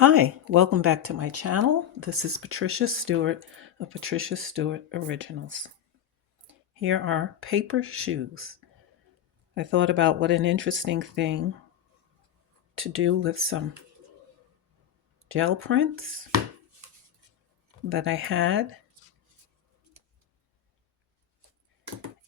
Hi, welcome back to my channel. This is Patricia Stuart of Patricia Stuart Originals. Here are paper shoes. I thought about what an interesting thing to do with some gel prints that I had.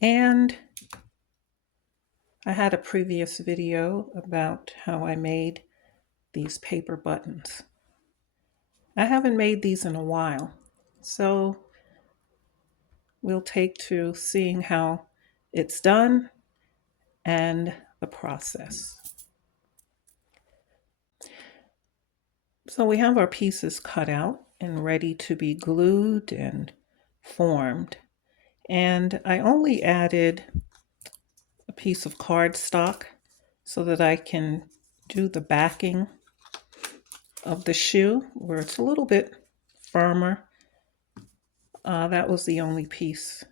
And I had a previous video about how I made these paper buttons. I haven't made these in a while, so we'll take to seeing how it's done and the process. So we have our pieces cut out and ready to be glued and formed. And I only added a piece of cardstock so that I can do the backing of the shoe where it's a little bit firmer. That was the only piece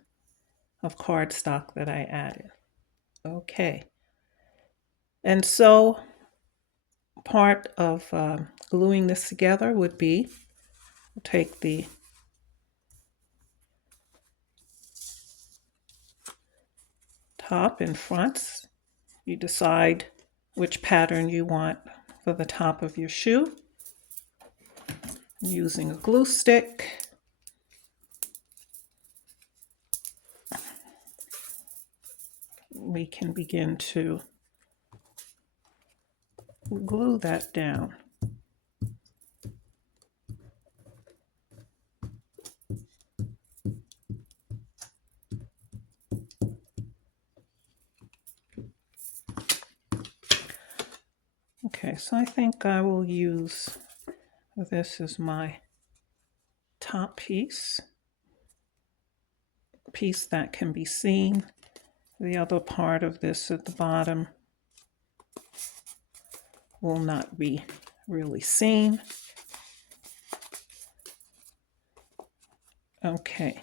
of cardstock that I added. Okay. And so part of gluing this together would be take the top and fronts. You decide which pattern you want for the top of your shoe. I'm using a glue stick. We can begin to glue that down. Okay, so I think I will use this as my top piece that can be seen. The other part of this at the bottom will not be really seen. Okay.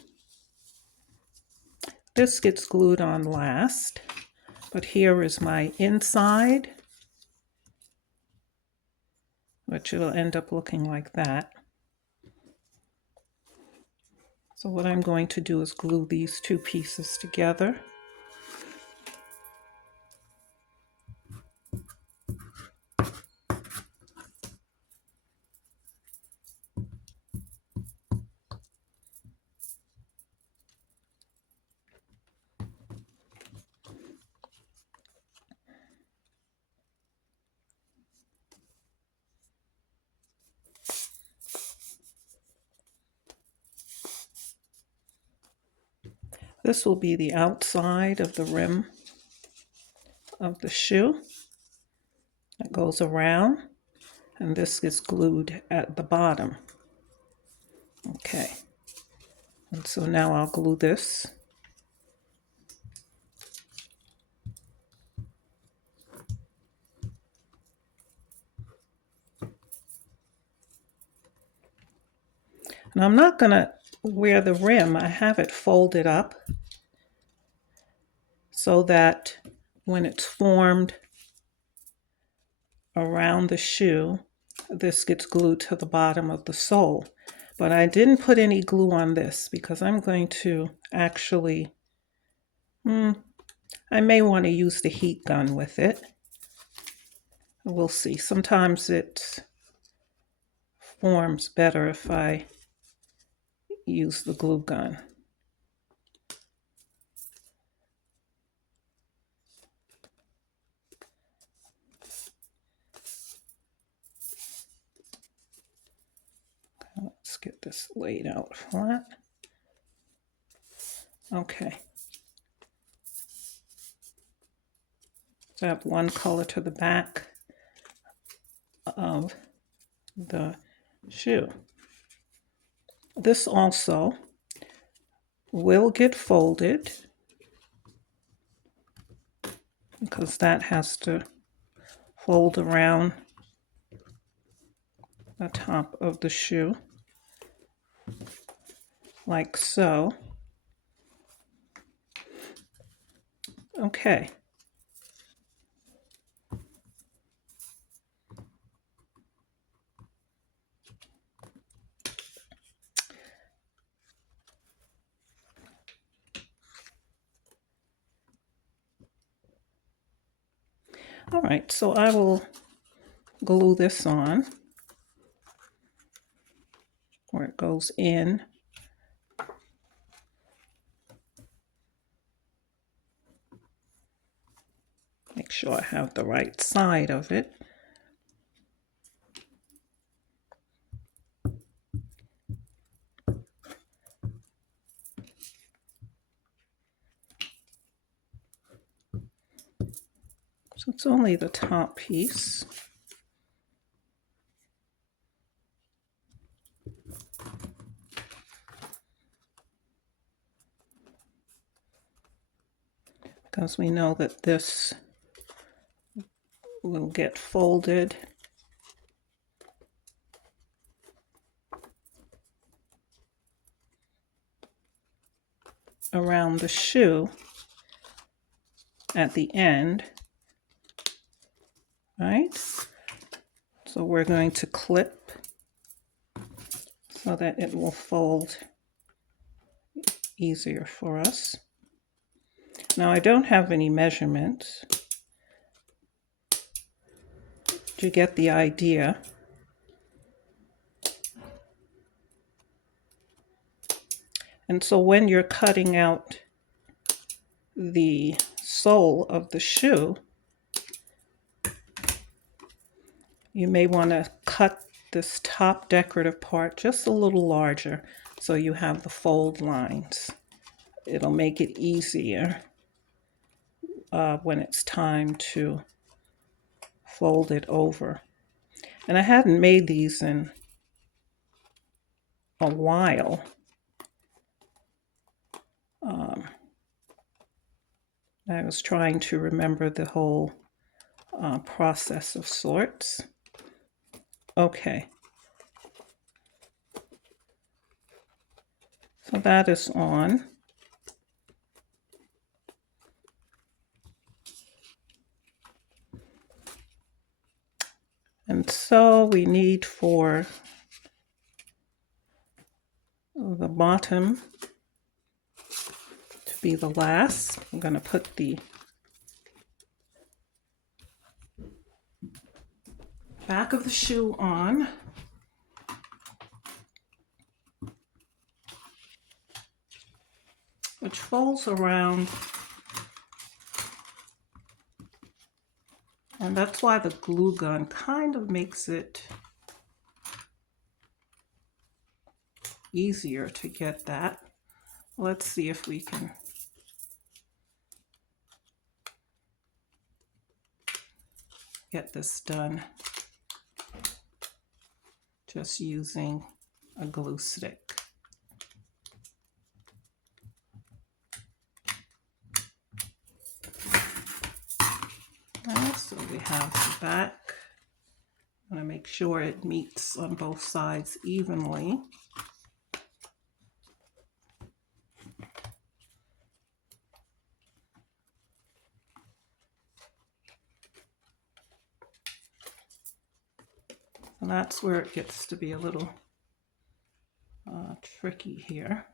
This gets glued on last, but here is my inside, which will end up looking like that. So what I'm going to do is glue these two pieces together. This will be the outside of the rim of the shoe that goes around, and this gets glued at the bottom. Okay, and so now I'll glue this. And I'm not going to wear the rim. I have it folded up so that when it's formed around the shoe, this gets glued to the bottom of the sole. But I didn't put any glue on this because I'm going to actually, I may want to use the heat gun with it. We'll see. Sometimes it forms better if I use the glue gun. Let's get this laid out flat. Okay. So I have one color to the back of the shoe. This also will get folded because that has to fold around the top of the shoe like so. Okay. All right, so I will glue this on where it goes in. Make sure I have the right side of it. So it's only the top piece. Because we know that this will get folded around the shoe at the end, right? So we're going to clip so that it will fold easier for us. Now I don't have any measurements. To get the idea. And so when you're cutting out the sole of the shoe, you may want to cut this top decorative part just a little larger so you have the fold lines. It'll make it easier when it's time to fold it over. And I hadn't made these in a while. I was trying to remember the whole process of sorts. Okay. So that is on. And so we need for the bottom to be the last. I'm going to put the back of the shoe on. Which folds around, and that's why the glue gun kind of makes it easier to get that. Let's see if we can get this done just using a glue stick. So we have the back. I'm going to make sure it meets on both sides evenly. And that's where it gets to be a little tricky here.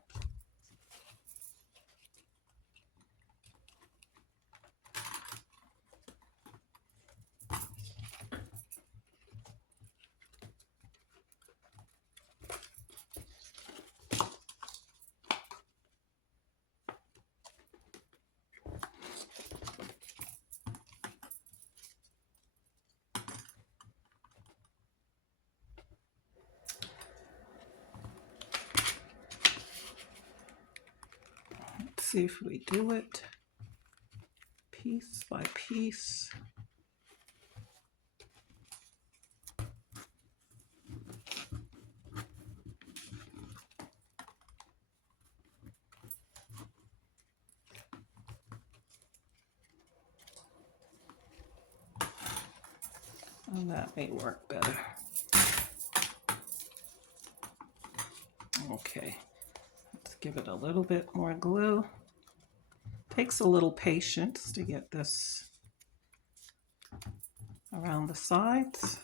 See if we do it piece by piece. And that may work better. Okay, let's give it a little bit more glue. Takes a little patience to get this around the sides.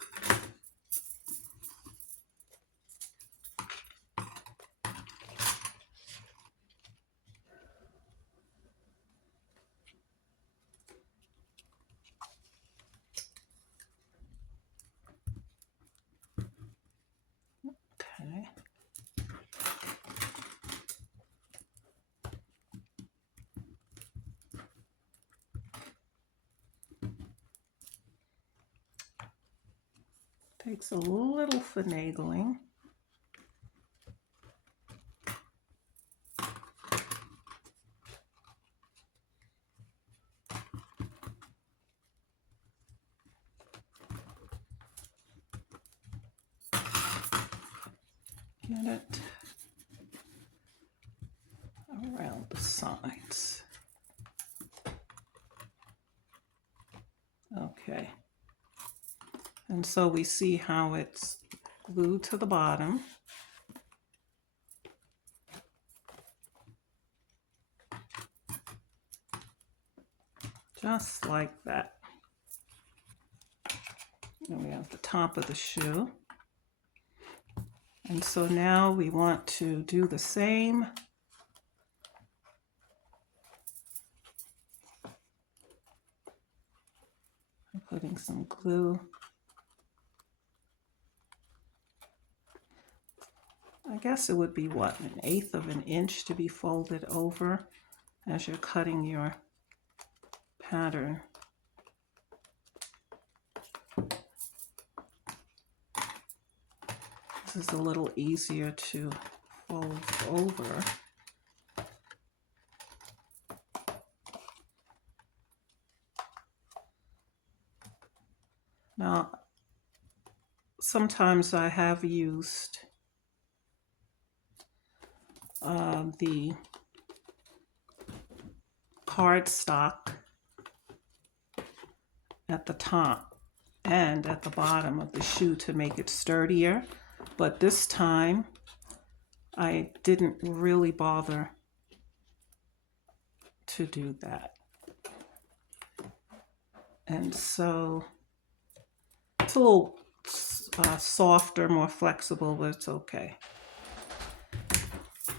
Takes a little finagling. Get it around the sides. Okay. And so we see how it's glued to the bottom. Just like that. And we have the top of the shoe. And so now we want to do the same. I'm putting some glue. I guess it would be what, 1/8 of an inch to be folded over as you're cutting your pattern. This is a little easier to fold over. Now, sometimes I have used the cardstock at the top and at the bottom of the shoe to make it sturdier, but this time I didn't really bother to do that. And so it's a little softer, more flexible, but it's okay.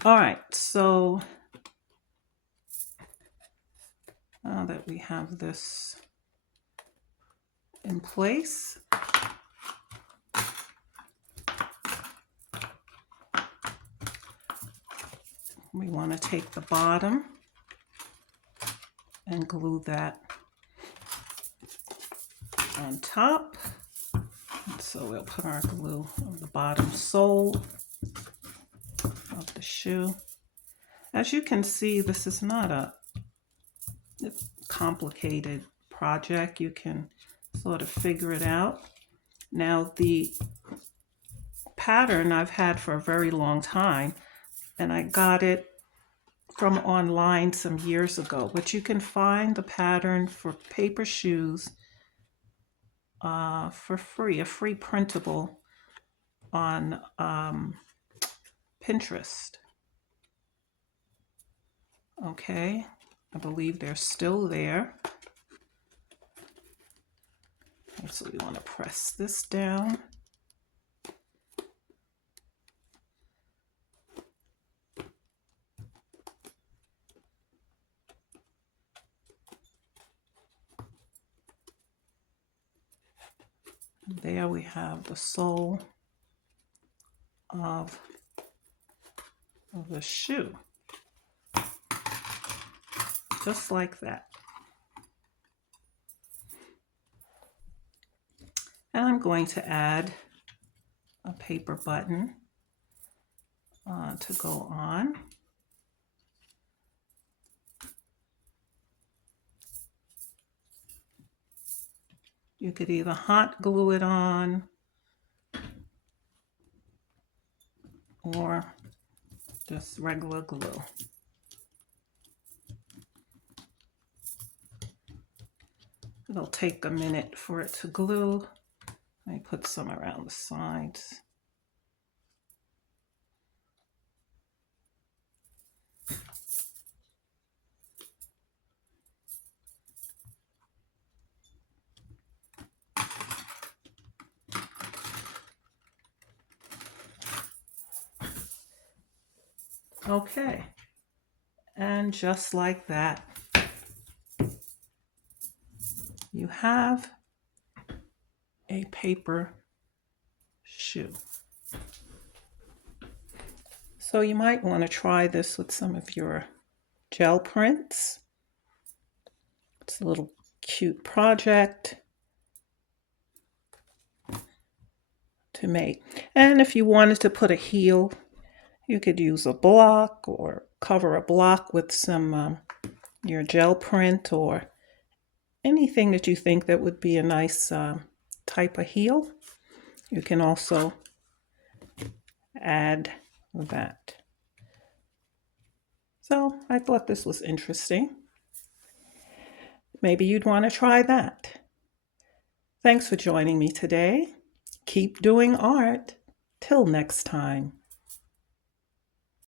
All right, so now that we have this in place, we want to take the bottom and glue that on top. And so we'll put our glue on the bottom sole of the shoe. As you can see, this is not a complicated project. You can sort of figure it out. Now, the pattern I've had for a very long time, and I got it from online some years ago, but you can find the pattern for paper shoes for free, a free printable on Pinterest. Okay, I believe they're still there. Okay, so we want to press this down. There we have the sole of the shoe, just like that. And I'm going to add a paper button to go on. You could either hot glue it on or just regular glue. It'll take a minute for it to glue. Let me put some around the sides. Okay, and just like that, you have a paper shoe. So you might want to try this with some of your gel prints. It's a little cute project. to make. And if you wanted to put a heel, you could use a block or cover a block with some your gel print or anything that you think that would be a nice type of heel. You can also add that. So I thought this was interesting. Maybe you'd want to try that. Thanks for joining me today. Keep doing art. Till next time.